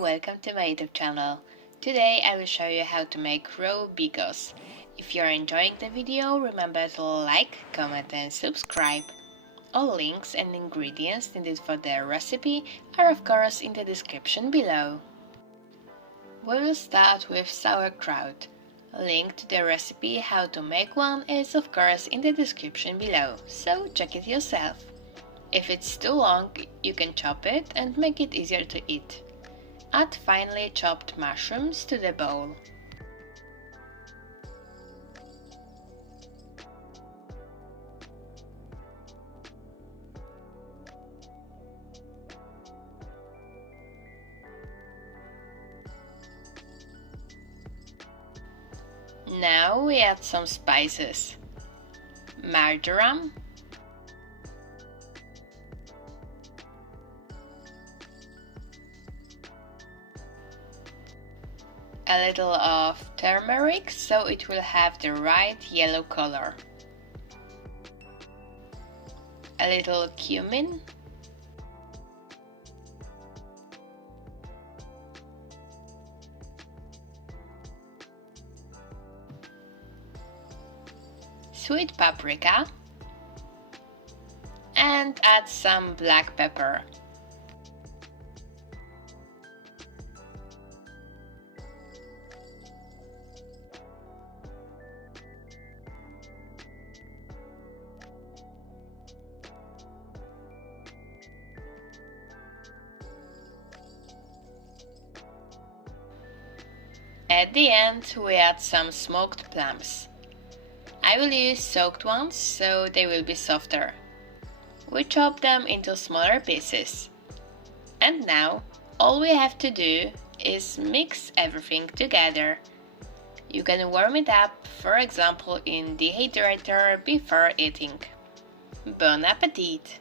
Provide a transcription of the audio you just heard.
welcome to my YouTube channel. Today I will show you how to make raw bigos. If you're enjoying the video, remember to like, comment and subscribe. All links and ingredients needed for the recipe are of course in the description below. We will start with sauerkraut. A link to the recipe how to make one is of course in the description below, so check it yourself. If it's too long, you can chop it and make it easier to eat. Add finely chopped mushrooms to the bowl. Now we add some spices. Marjoram, a little of turmeric so it will have the right yellow color, a little cumin, sweet paprika, and add some black pepper. At the end, we add some smoked plums. I will use soaked ones so they will be softer. We chop them into smaller pieces. And now, all we have to do is mix everything together. You can warm it up, for example in dehydrator before eating. Bon appetit!